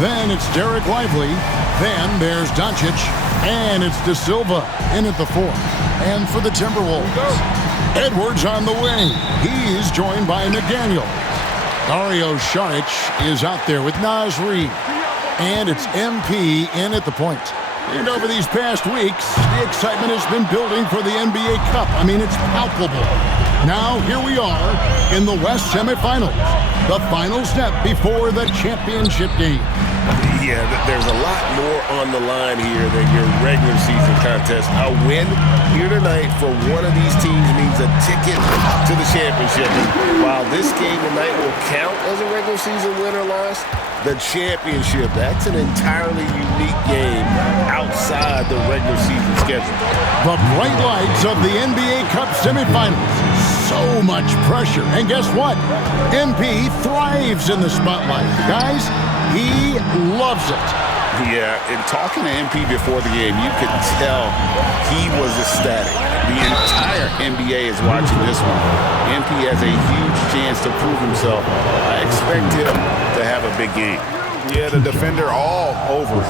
Then it's Derek Lively. Then there's Doncic. And it's De Silva in at the 4th. And for the Timberwolves, Edwards on the wing. He's joined by McDaniel. Dario Saric is out there with Naz Reid. And it's MP in at the point. And over these past weeks, the excitement has been building for the NBA Cup. I mean, it's palpable. Now, here we are in the West semifinals. The final step before the championship game. Yeah, there's a lot more on the line here than your regular season contest. A win here tonight for one of these teams means a ticket to the championship. And while this game tonight will count as a regular season win or loss, the championship, that's an entirely unique game outside the regular season schedule. The bright lights of the NBA Cup semifinals. So much pressure. And guess what? MP thrives in the spotlight. Guys, he loves it. Yeah, in talking to MP before the game, you could tell he was ecstatic. The entire NBA is watching this one. MP has a huge chance to prove himself. I expect him to have a big game. Yeah, the defender all over.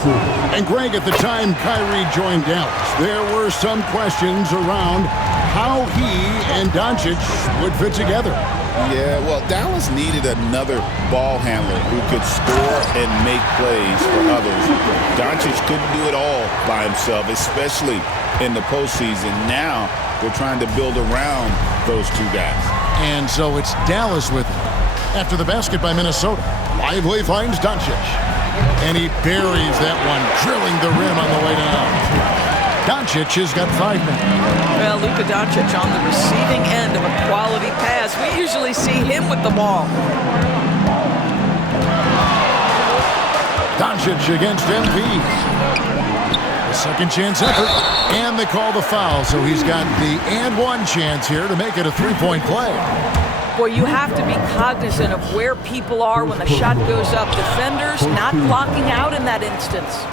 And Greg, at the time Kyrie joined Dallas, there were some questions around how he and Doncic would fit together. Yeah, well, Dallas needed another ball handler who could score and make plays for others. Doncic couldn't do it all by himself, especially in the postseason. Now they're trying to build around those two guys. And so it's Dallas with him. After the basket by Minnesota, Lively finds Doncic. And he buries that one, drilling the rim on the way down. Doncic has got 5 minutes. Well, Luka Doncic on the receiving end of a quality pass. We usually see him with the ball. Doncic against MP. A second chance effort. And they call the foul, so he's got the and one chance here to make it a 3-point play. Boy, you have to be cognizant of where people are when the shot goes up. Defenders not blocking out in that instance.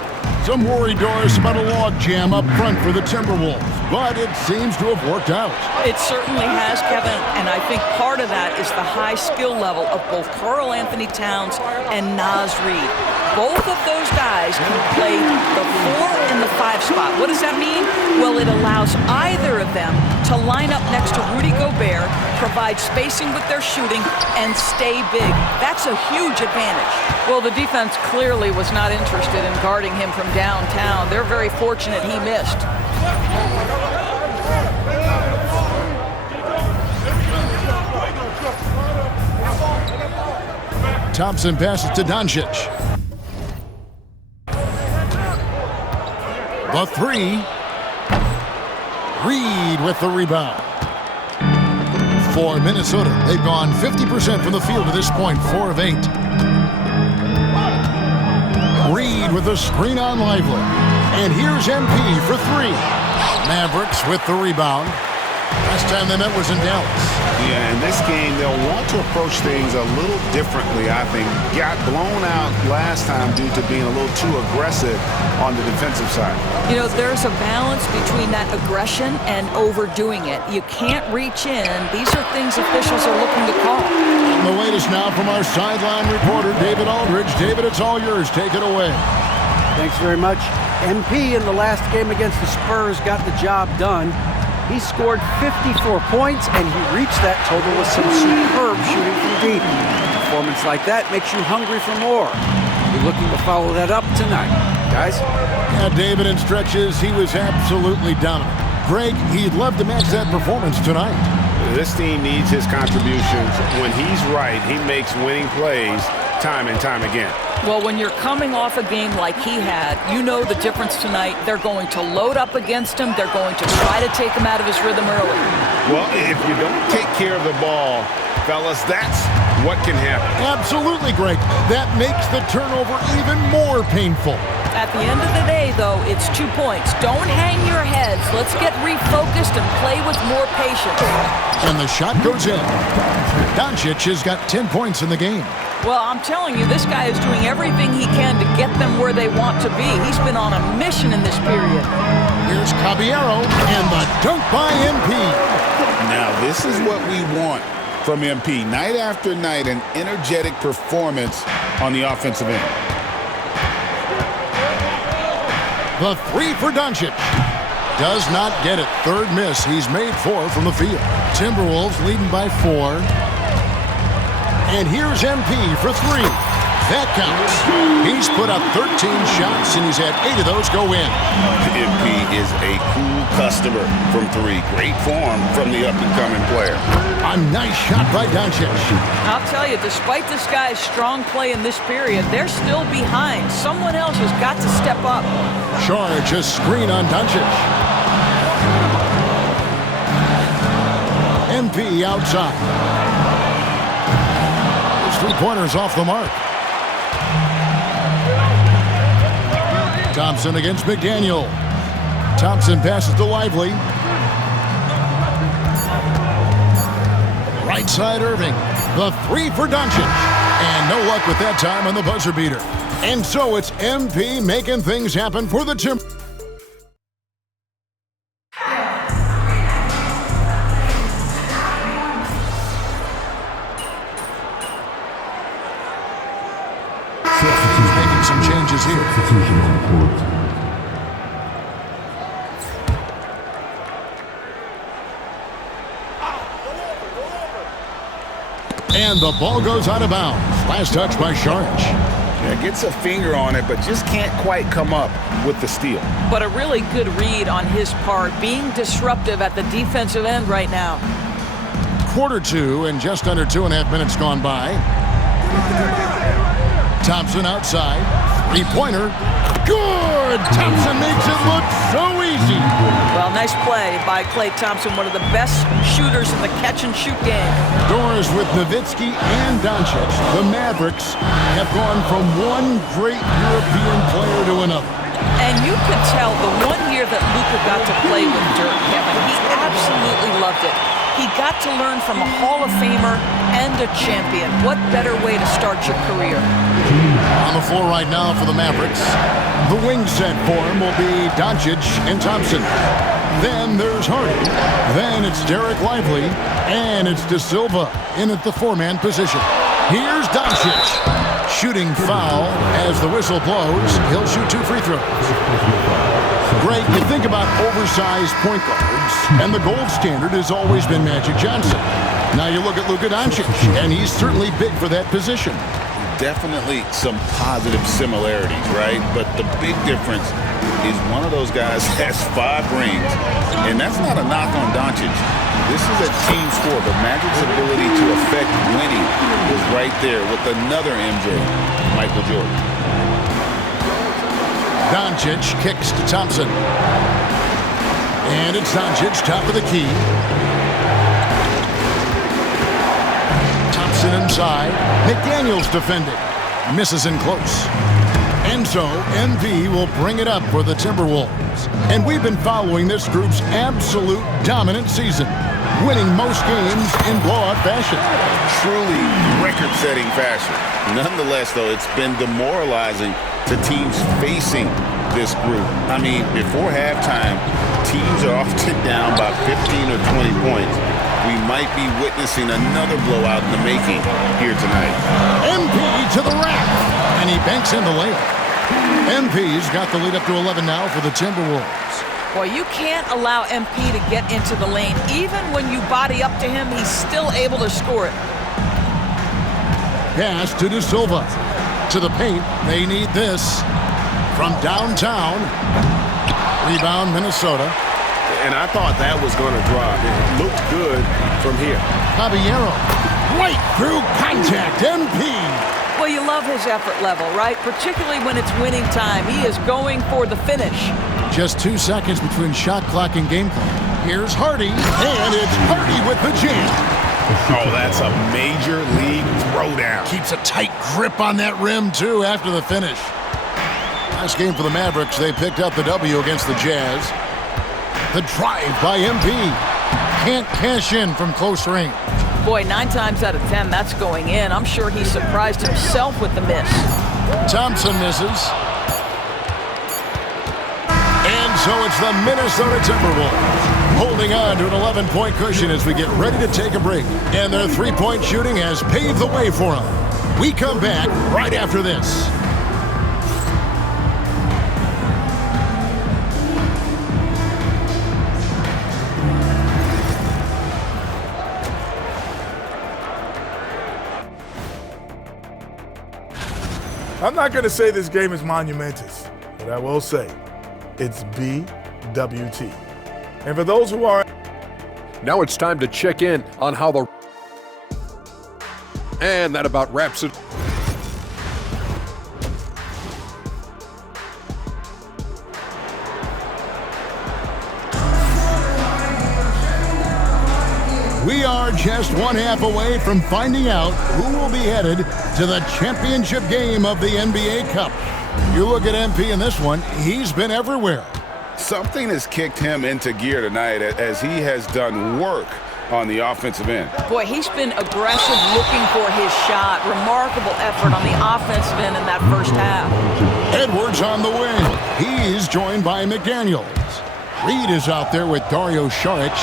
Some worry, Doris, about a log jam up front for the Timberwolves, but it seems to have worked out. It certainly has, Kevin, and I think part of that is the high skill level of both Karl Anthony Towns and Naz Reid. Both of those guys can play the 4 and the 5 spot. What does that mean? Well, it allows either of them to line up next to Rudy Gobert, provide spacing with their shooting, and stay big. That's a huge advantage. Well, the defense clearly was not interested in guarding him from downtown. They're very fortunate he missed. Thompson passes to Doncic. The 3. Reid with the rebound. For Minnesota, they've gone 50% from the field to this point, 4 of 8. Reid with the screen on Lively. And here's MP for 3. Mavericks with the rebound. Last time they met was in Dallas. Yeah, in this game, they'll want to approach things a little differently, I think. Got blown out last time due to being a little too aggressive on the defensive side. You know, there's a balance between that aggression and overdoing it. You can't reach in. These are things officials are looking to call. And the latest now from our sideline reporter, David Aldridge. David, it's all yours. Take it away. Thanks very much. MP in the last game against the Spurs got the job done. He scored 54 points, and he reached that total with some superb shooting from deep. A performance like that makes you hungry for more. We're looking to follow that up tonight. Guys? Yeah, David, in stretches, he was absolutely dominant. Greg, he'd love to match that performance tonight. This team needs his contributions. When he's right, he makes winning plays time and time again. Well, when you're coming off a game like he had, you know the difference tonight. They're going to load up against him. They're going to try to take him out of his rhythm early. Well, if you don't take care of the ball, fellas, that's what can happen. Absolutely, Greg. That makes the turnover even more painful. At the end of the day, though, it's 2 points. Don't hang your heads. Let's get refocused and play with more patience. And the shot goes in. Doncic has got 10 points in the game. Well, I'm telling you, this guy is doing everything he can to get them where they want to be. He's been on a mission in this period. Here's Caballero and the dunk by MP. Now, this is what we want from MP. Night after night, an energetic performance on the offensive end. The three for Doncic. Does not get it. Third miss. He's made 4 from the field. Timberwolves leading by 4. And here's MP for 3. That counts. He's put up 13 shots, and he's had 8 of those go in. MP is a cool customer from 3. Great form from the up-and-coming player. A nice shot by Doncic. I'll tell you, despite this guy's strong play in this period, they're still behind. Someone else has got to step up. Charge a screen on Doncic. MP outside. His three-pointers off the mark. Thompson against McDaniel. Thompson passes to Lively. Right side Irving. The three for Doncic. And no luck with that time on the buzzer beater. And so it's MP making things happen for the Timberwolves. Making some changes here. And the ball goes out of bounds. Last touch by Sharge. Yeah, gets a finger on it, but just can't quite come up with the steal. But a really good read on his part, being disruptive at the defensive end right now. Quarter 2 and just under 2.5 minutes gone by. Thompson outside. Three-pointer. Good! Thompson makes it look so easy. Well, nice play by Klay Thompson, one of the best shooters in the catch-and-shoot game. Doors with Nowitzki and Doncic. The Mavericks have gone from one great European player to another. And you could tell the one year that Luka got to play with Dirk, Kevin, he absolutely loved it. He got to learn from a Hall of Famer and a champion. What better way to start your career? On the floor right now for the Mavericks. The wing set for him will be Doncic and Thompson. Then there's Hardy. Then it's Derek Lively. And it's De Silva in at the 4-man position. Here's Doncic. Shooting foul as the whistle blows. He'll shoot 2 free throws. Greg, you think about oversized point guards, and the gold standard has always been Magic Johnson. Now you look at Luka Doncic, and he's certainly big for that position. Definitely some positive similarities, right? But the big difference is one of those guys has 5 rings, and that's not a knock on Doncic. This is a team sport, but Magic's ability to affect winning was right there with another MJ, Michael Jordan. Doncic kicks to Thompson. And it's Doncic, top of the key. Thompson inside. McDaniel's defending. Misses in close. And so, MP will bring it up for the Timberwolves. And we've been following this group's absolute dominant season, winning most games in blowout fashion. Truly record-setting fashion. Nonetheless, though, it's been demoralizing to teams facing this group. I mean, before halftime, teams are often down by 15 or 20 points. We might be witnessing another blowout in the making here tonight. MP to the rack, and he banks in the layup. MP's got the lead up to 11 now for the Timberwolves. Boy, you can't allow MP to get into the lane. Even when you body up to him, he's still able to score it. Pass to De Silva. To the paint. They need this. From downtown. Rebound, Minnesota. And I thought that was going to drop. It looked good from here. Caballero. Right through contact. MP. Well, you love his effort level, right? Particularly when it's winning time. He is going for the finish. Just 2 seconds between shot clock and game clock. Here's Hardy, and it's Hardy with the jam. Oh, that's a major league throwdown. Keeps a tight grip on that rim, too, after the finish. Last game for the Mavericks, they picked up the W against the Jazz. The drive by MP. Can't cash in from close range. Boy, 9 times out of 10, that's going in. I'm sure he surprised himself with the miss. Thompson misses. And so it's the Minnesota Timberwolves holding on to an 11-point cushion as we get ready to take a break. And their three-point shooting has paved the way for them. We come back right after this. I'm not going to say this game is monumentous, but I will say it's BWT. And for those who are... Now it's time to check in on how the... And that about wraps it. We are just one half away from finding out who will be headed to the championship game of the NBA Cup. You look at MP in this one, he's been everywhere. Something has kicked him into gear tonight as he has done work on the offensive end. Boy, he's been aggressive looking for his shot. Remarkable effort on the offensive end in that first half. Edwards on the wing. He's joined by McDaniels. Reed is out there with Dario Saric.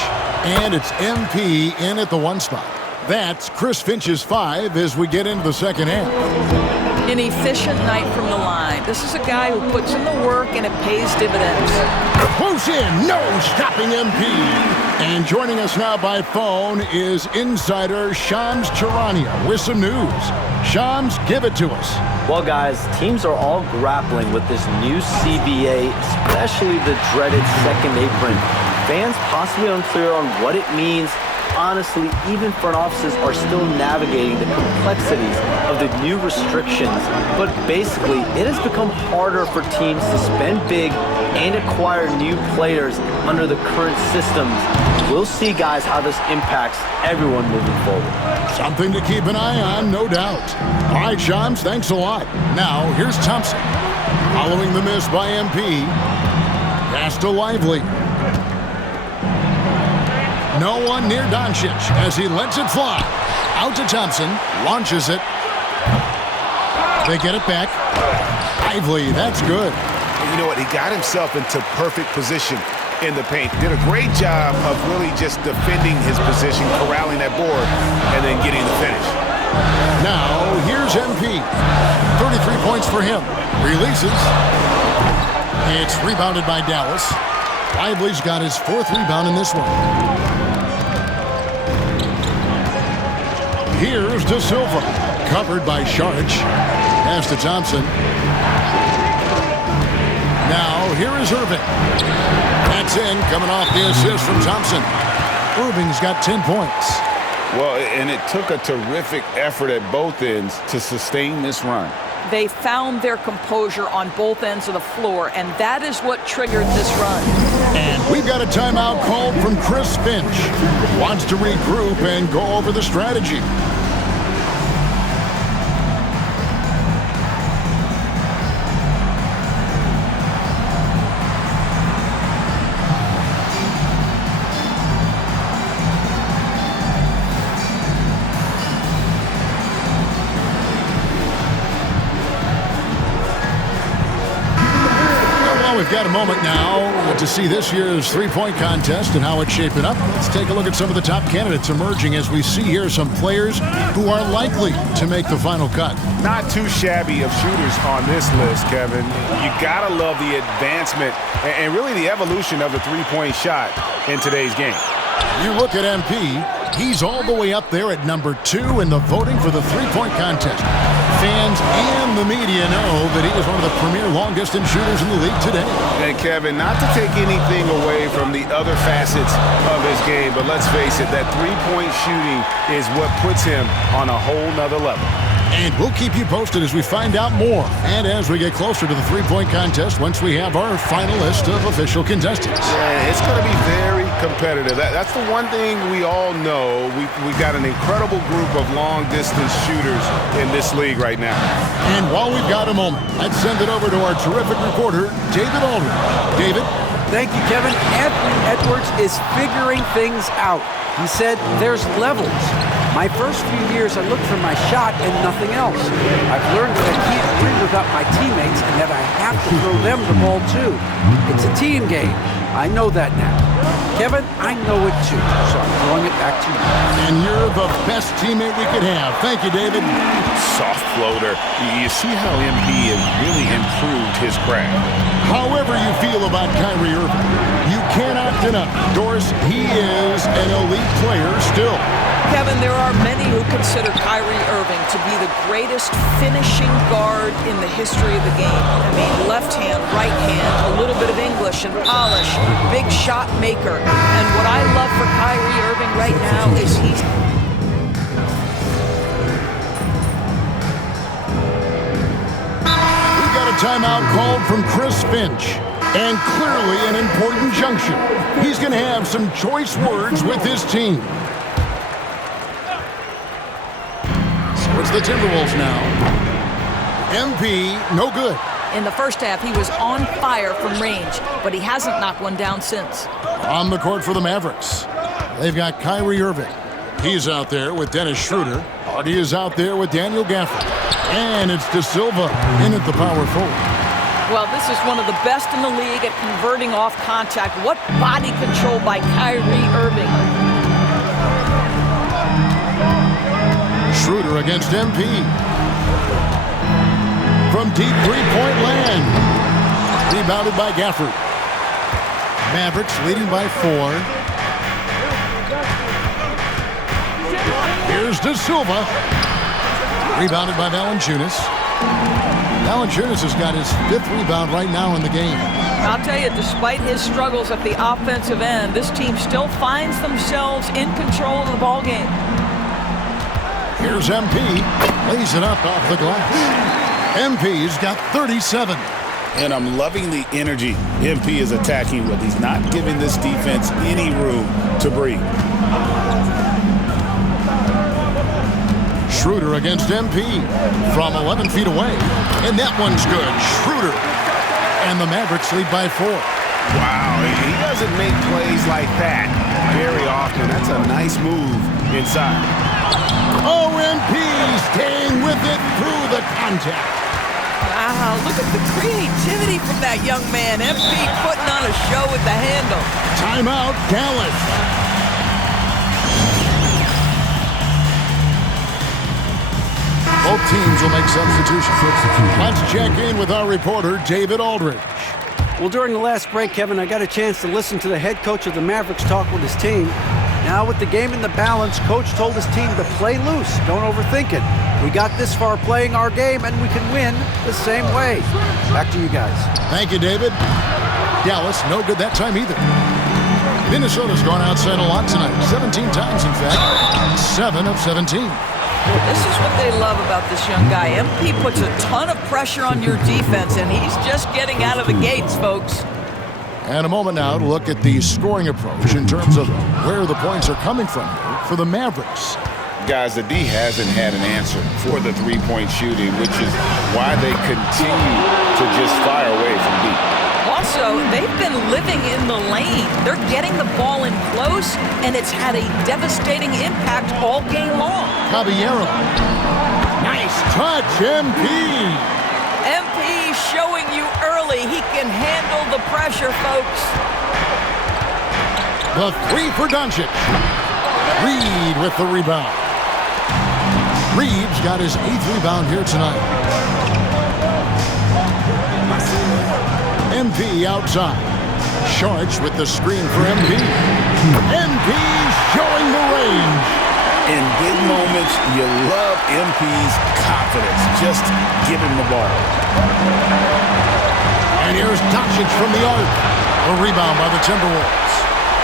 And it's MP in at the 1 spot. That's Chris Finch's 5 as we get into the second half. An efficient night from the line. This is a guy who puts in the work and it pays dividends. Close in, no stopping MP. And joining us now by phone is insider Shams Charania with some news. Shams, give it to us. Well, guys, teams are all grappling with this new CBA, especially the dreaded second apron. Fans possibly unclear on what it means. Honestly, even front offices are still navigating the complexities of the new restrictions. But basically, it has become harder for teams to spend big and acquire new players under the current systems. We'll see, guys, how this impacts everyone moving forward. Something to keep an eye on, no doubt. All right, Shams, thanks a lot. Now, here's Thompson. Following the miss by MP. Pass to Lively. No one near Doncic as he lets it fly. Out to Thompson, launches it. They get it back. Lively, that's good. You know what? He got himself into perfect position in the paint. Did a great job of really just defending his position, corralling that board, and then getting the finish. Now, here's MP. 33 points for him. Releases. It's rebounded by Dallas. Lively's got his 4th rebound in this one. Here's De Silva, covered by Saric. Pass to Thompson. Now, here is Irving. That's in, coming off the assist from Thompson. Irving's got 10 points. Well, and it took a terrific effort at both ends to sustain this run. They found their composure on both ends of the floor, and that is what triggered this run. And we've got a timeout called from Chris Finch. Wants to regroup and go over the strategy. We've got a moment now to see this year's three-point contest and how it's shaping up. Let's take a look at some of the top candidates emerging as we see here some players who are likely to make the final cut. Not too shabby of shooters on this list, Kevin. You gotta love the advancement and really the evolution of the three-point shot in today's game. You look at MP, he's all the way up there at number 2 in the voting for the three-point contest. Fans and the media know that he is one of the premier long-distance shooters in the league today. And Kevin, not to take anything away from the other facets of his game, but let's face it, that three-point shooting is what puts him on a whole nother level. And we'll keep you posted as we find out more and as we get closer to the three-point contest once we have our final list of official contestants. Yeah, it's going to be very competitive. That's the one thing we all know. We've got an incredible group of long-distance shooters in this league right now. And while we've got a moment, let's send it over to our terrific reporter, David Aldridge. David? Thank you, Kevin. Anthony Edwards is figuring things out. He said there's levels. My first few years, I looked for my shot and nothing else. I've learned that I can't win without my teammates and that I have to throw them the ball too. It's a team game. I know that now. Kevin, I know it too, so I'm throwing it back to you. And you're the best teammate we could have. Thank you, David. Soft floater. You see how MP has really improved his craft. However you feel about Kyrie Irving, you cannot deny, Doris, he is an elite player still. Kevin, there are many who consider Kyrie Irving to be the greatest finishing guard in the history of the game. I mean, left hand, right hand, a little bit of English and polish, big shot maker. And what I love for Kyrie Irving right now is he's... We got a timeout called from Chris Finch. And clearly an important junction. He's going to have some choice words with his team. So it's the Timberwolves now. MP, no good. In the first half, he was on fire from range, but he hasn't knocked one down since. On the court for the Mavericks, they've got Kyrie Irving. He's out there with Dennis Schroeder. Hardy is out there with Daniel Gafford. And it's De Silva in at the power forward. Well, this is one of the best in the league at converting off contact. What body control by Kyrie Irving. Schroeder against MP. From deep three-point land. Rebounded by Gafford. Mavericks leading by 4. Here's De Silva. Rebounded by Valanciunas. Valanciunas has got his 5th rebound right now in the game. I'll tell you, despite his struggles at the offensive end, this team still finds themselves in control of the ball game. Here's MP. Lays it up off the glass. MP's got 37. And I'm loving the energy MP is attacking with. He's not giving this defense any room to breathe. Schroeder against MP from 11 feet away. And that one's good. Schroeder. And the Mavericks lead by 4. Wow, he doesn't make plays like that very often. That's a nice move inside. MP staying with it through the contact. Wow, look at the creativity from that young man. MP putting on a show with the handle. Timeout, Dallas. Both teams will make substitutions. Let's check in with our reporter, David Aldridge. Well, during the last break, Kevin, I got a chance to listen to the head coach of the Mavericks talk with his team. Now with the game in the balance, coach told his team to play loose. Don't overthink it. We got this far playing our game, and we can win the same way. Back to you guys. Thank you, David. Dallas, no good that time either. Minnesota's gone outside a lot tonight. 17 times, in fact. 7 of 17. This is what they love about this young guy. MP puts a ton of pressure on your defense, and he's just getting out of the gates, folks. And a moment now to look at the scoring approach in terms of where the points are coming from for the Mavericks. Guys, the D hasn't had an answer for the three-point shooting, which is why they continue to just fire away from deep. Also, they've been living in the lane. They're getting the ball in close, and it's had a devastating impact all game long. Caballero. Nice touch, MP. MP showing you early he can handle the pressure, folks. The 3 for Doncic. Reed with the rebound. Reeves got his 8th rebound here tonight. MP outside. Sharch with the screen for MP. MP showing the range. In big moments, you love MP's confidence. Just give him the ball. And here's Doncic from the arc. A rebound by the Timberwolves.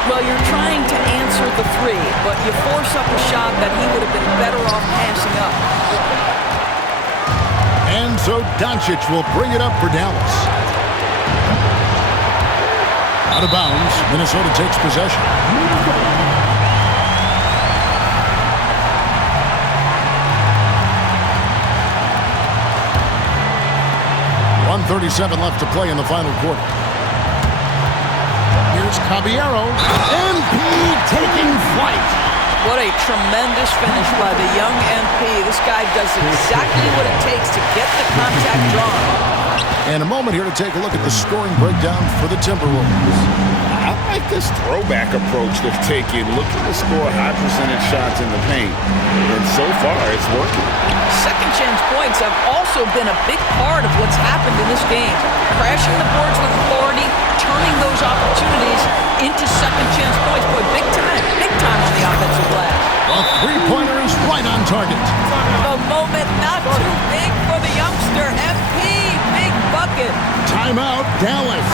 Well, you're trying to answer the 3, but you force up a shot that he would have been better off passing up. And so Doncic will bring it up for Dallas. Out of bounds, Minnesota takes possession. 1:37 left to play in the final quarter. Here's Caballero. MP taking flight. What a tremendous finish by the young MP. This guy does exactly what it takes to get the contact drawn. And a moment here to take a look at the scoring breakdown for the Timberwolves. I like this throwback approach they're taking, looking to score high percentage shots in the paint. And so far, it's working. Second chance points have also been a big part of what's happened in this game. Crashing the boards with authority, turning those opportunities into second chance points. Boy, big time on the offensive offensive glass. A three-pointer is right on target. The moment not too big for the youngster. MP, big bucket. Timeout, Dallas.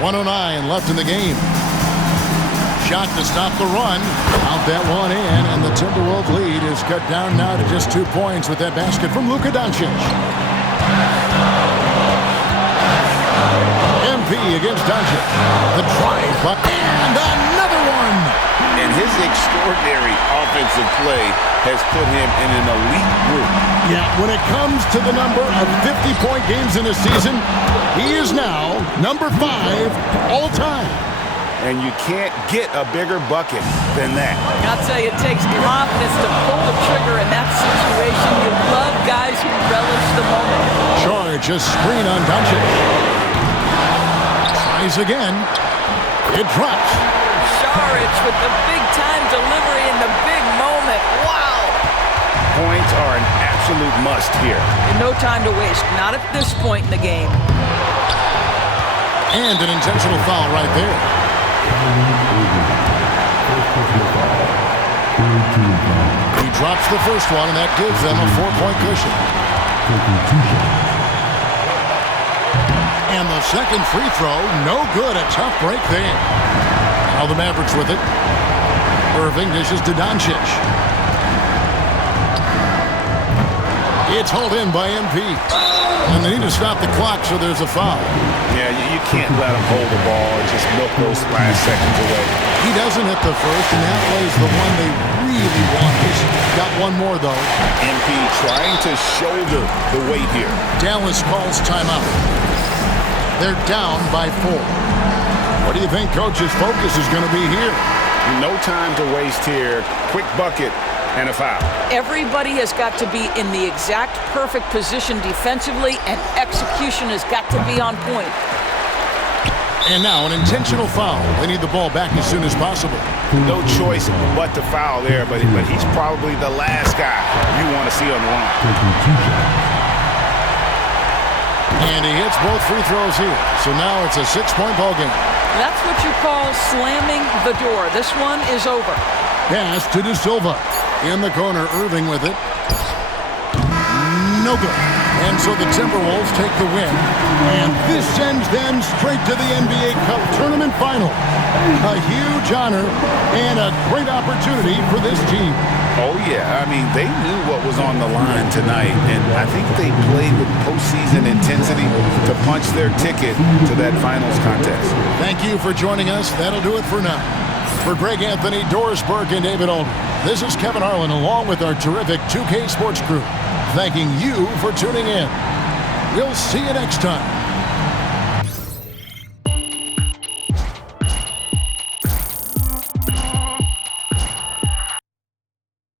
.109 left in the game. Shot to stop the run. Out that one in, and the Timberwolves lead is cut down now to just 2 points with that basket from Luka Doncic. MP against Doncic. The drive, and another one. And his extraordinary offensive play has put him in an elite group. Yeah, when it comes to the number of 50-point games in a season, he is now number 5 all time. And you can't get a bigger bucket than that. I'll tell you, it takes confidence to pull the trigger in that situation. You love guys who relish the moment. George, a screen on Doncic. Tries again. It drops. Saric with the big-time delivery in the big moment. Wow! Points are an absolute must here. And no time to waste. Not at this point in the game. And an intentional foul right there. He drops the first one, and that gives them a 4-point cushion. And the second free throw, no good. A tough break there. Now the Mavericks with it. Irving dishes to Doncic. It's hauled in by MP. And they need to stop the clock, so there's a foul. Yeah, you can't let him hold the ball and just milk those last seconds away. He doesn't hit the first, and that plays the one they really want. He's got one more, though. MP trying to shoulder the weight here. Dallas calls timeout. They're down by 4. What do you think Coach's focus is going to be here? No time to waste here. Quick bucket and a foul. Everybody has got to be in the exact perfect position defensively, and execution has got to be on point. And now an intentional foul. They need the ball back as soon as possible. No choice but to foul there, but he's probably the last guy you want to see on the line. And he hits both free throws here. So now it's a 6-point ball game. That's what you call slamming the door. This one is over. Pass to De Silva. In the corner, Irving with it. No good. And so the Timberwolves take the win. And this sends them straight to the NBA Cup Tournament Final. A huge honor and a great opportunity for this team. Oh, yeah. I mean, they knew what was on the line tonight, and I think they played with postseason intensity to punch their ticket to that finals contest. Thank you for joining us. That'll do it for now. For Greg Anthony, Doris Burke, and David Aldridge, this is Kevin Harlan along with our terrific 2K Sports crew, thanking you for tuning in. We'll see you next time.